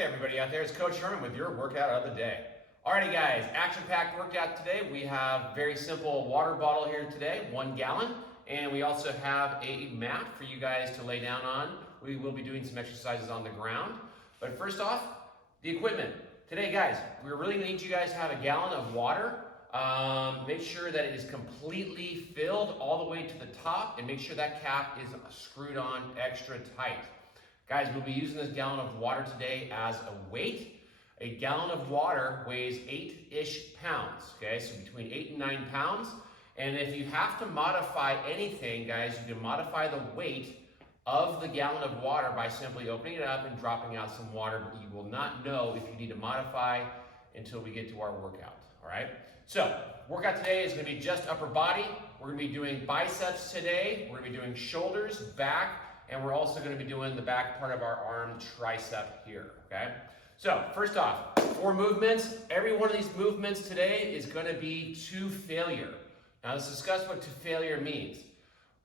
Hey everybody out there, it's Coach Herman with your workout of the day. Alrighty guys, action-packed workout today. We have very simple water bottle here today, 1 gallon, and we also have a mat for you guys to lay down on. We will be doing some exercises on the ground. But first off, the equipment. Today guys, we really need you guys to have a gallon of water. Make sure that it is completely filled all the way to the top, and make sure that cap is screwed on extra tight. Guys, we'll be using this gallon of water today as a weight. A gallon of water weighs 8-ish pounds, okay? So between 8 and 9 pounds. And if you have to modify anything, guys, you can modify the weight of the gallon of water by simply opening it up and dropping out some water, but you will not know if you need to modify until we get to our workout, all right? So, workout today is gonna be just upper body. We're gonna be doing biceps today. We're gonna be doing shoulders, back, and we're also going to be doing the back part of our arm tricep here, okay? So, first off, 4 movements. Every one of these movements today is going to be to failure. Now, let's discuss what to failure means.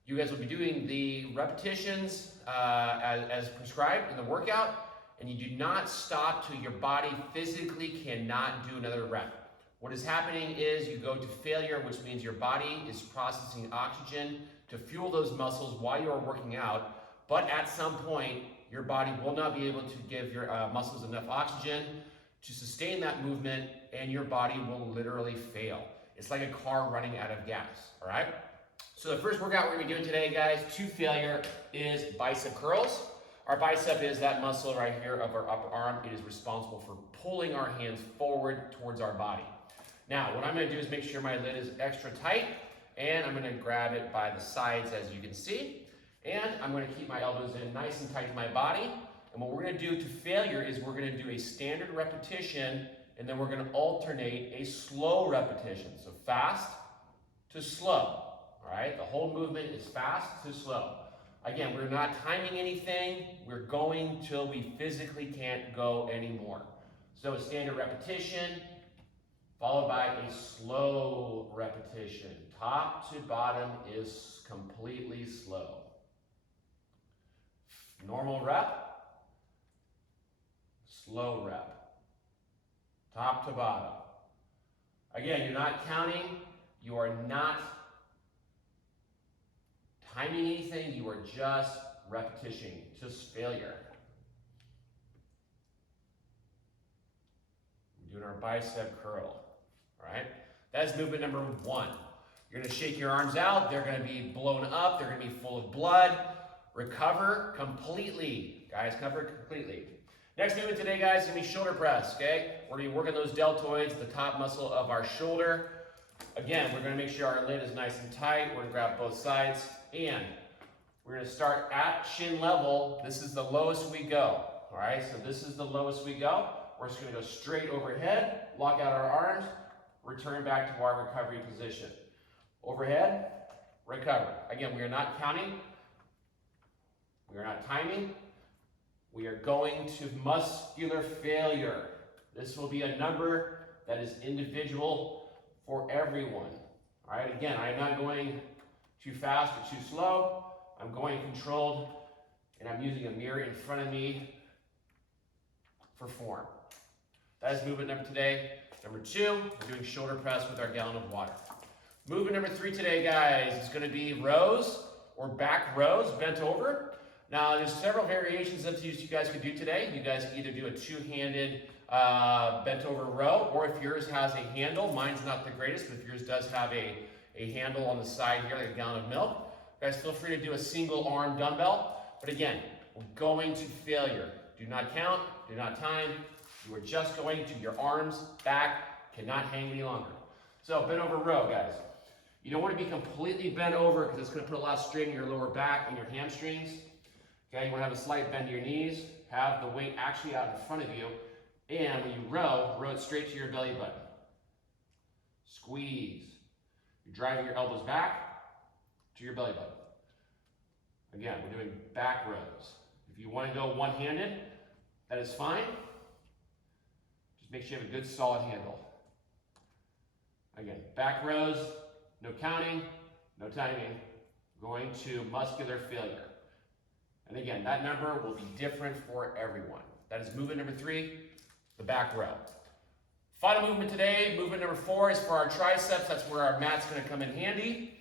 You guys will be doing the repetitions as prescribed in the workout, and you do not stop till your body physically cannot do another rep. What is happening is you go to failure, which means your body is processing oxygen to fuel those muscles while you are working out. But at some point, your body will not be able to give your muscles enough oxygen to sustain that movement, and your body will literally fail. It's like a car running out of gas, all right? So the first workout we're gonna be doing today, guys, to failure, is bicep curls. Our bicep is that muscle right here of our upper arm. It is responsible for pulling our hands forward towards our body. Now, what I'm gonna do is make sure my lid is extra tight, and I'm gonna grab it by the sides, as you can see. And I'm going to keep my elbows in nice and tight to my body. And what we're going to do to failure is we're going to do a standard repetition, and then we're going to alternate a slow repetition. So fast to slow. All right? The whole movement is fast to slow. Again, we're not timing anything. We're going till we physically can't go anymore. So a standard repetition followed by a slow repetition. Top to bottom is completely slow. Normal rep, slow rep, top to bottom. Again, you're not counting, you are not timing anything, you are just repetitioning, just failure. We're doing our bicep curl, all right? That's movement number 1. You're gonna shake your arms out, they're gonna be blown up, they're gonna be full of blood. Recover completely, guys, cover completely. Next movement today, guys, is gonna be shoulder press, okay? We're gonna be working those deltoids, the top muscle of our shoulder. Again, we're gonna make sure our lid is nice and tight. We're gonna grab both sides, and we're gonna start at shin level. This is the lowest we go, all right? So this is the lowest we go. We're just gonna go straight overhead, lock out our arms, return back to our recovery position. Overhead, recover. Again, we are not counting. We are not timing. We are going to muscular failure. This will be a number that is individual for everyone. All right, again, I'm not going too fast or too slow. I'm going controlled, and I'm using a mirror in front of me for form. That is movement number today. Number 2, we're doing shoulder press with our gallon of water. Movement number 3 today, guys, is gonna be rows or back rows, bent over. Now, there's several variations of these you guys could do today. You guys can either do a 2-handed bent over row, or if yours has a handle, mine's not the greatest, but if yours does have a handle on the side here, like a gallon of milk, guys, feel free to do a single arm dumbbell. But again, we're going to failure. Do not count, do not time. You are just going to your arms, back, cannot hang any longer. So, bent over row, guys. You don't want to be completely bent over because it's going to put a lot of strain in your lower back and your hamstrings. Okay, you want to have a slight bend to your knees, have the weight actually out in front of you, and when you row it straight to your belly button. Squeeze. You're driving your elbows back to your belly button. Again, we're doing back rows. If you want to go one-handed, that is fine. Just make sure you have a good solid handle. Again, back rows, no counting, no timing, going to muscular failure. And again, that number will be different for everyone. That is movement number 3, the back row. Final movement today, movement number 4 is for our triceps. That's where our mat's gonna come in handy.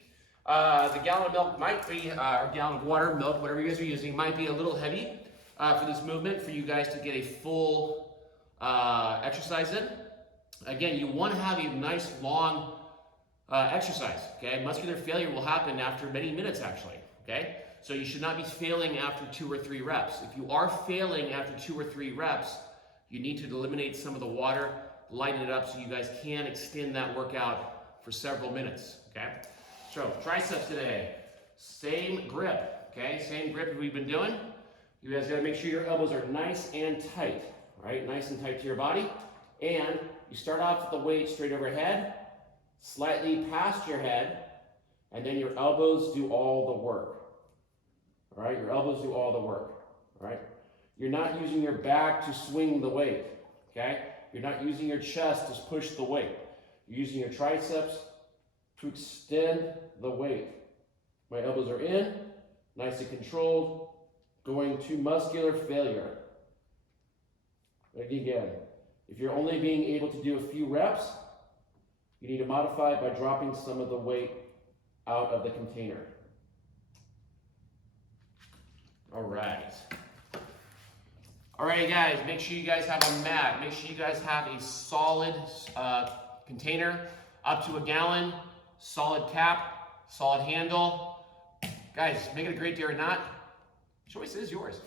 The gallon of milk might be, or gallon of water, milk, whatever you guys are using, might be a little heavy for this movement for you guys to get a full exercise in. Again, you want to have a nice long exercise, okay? Muscular failure will happen after many minutes actually, okay? So you should not be failing after 2 or 3 reps. If you are failing after 2 or 3 reps, you need to eliminate some of the water, lighten it up so you guys can extend that workout for several minutes, okay? So triceps today, same grip, okay? Same grip we've been doing. You guys gotta make sure your elbows are nice and tight, right? Nice and tight to your body. And you start off with the weight straight overhead, slightly past your head, and then your elbows do all the work. All right, your elbows do all the work. All right, you're not using your back to swing the weight. Okay, you're not using your chest to push the weight. You're using your triceps to extend the weight. My elbows are in, nice and controlled, going to muscular failure. Again, if you're only being able to do a few reps, you need to modify by dropping some of the weight out of the container. All right. All right, guys, make sure you guys have a mat. Make sure you guys have a solid container, up to a gallon, solid cap, solid handle. Guys, make it a great day or not. Choice is yours.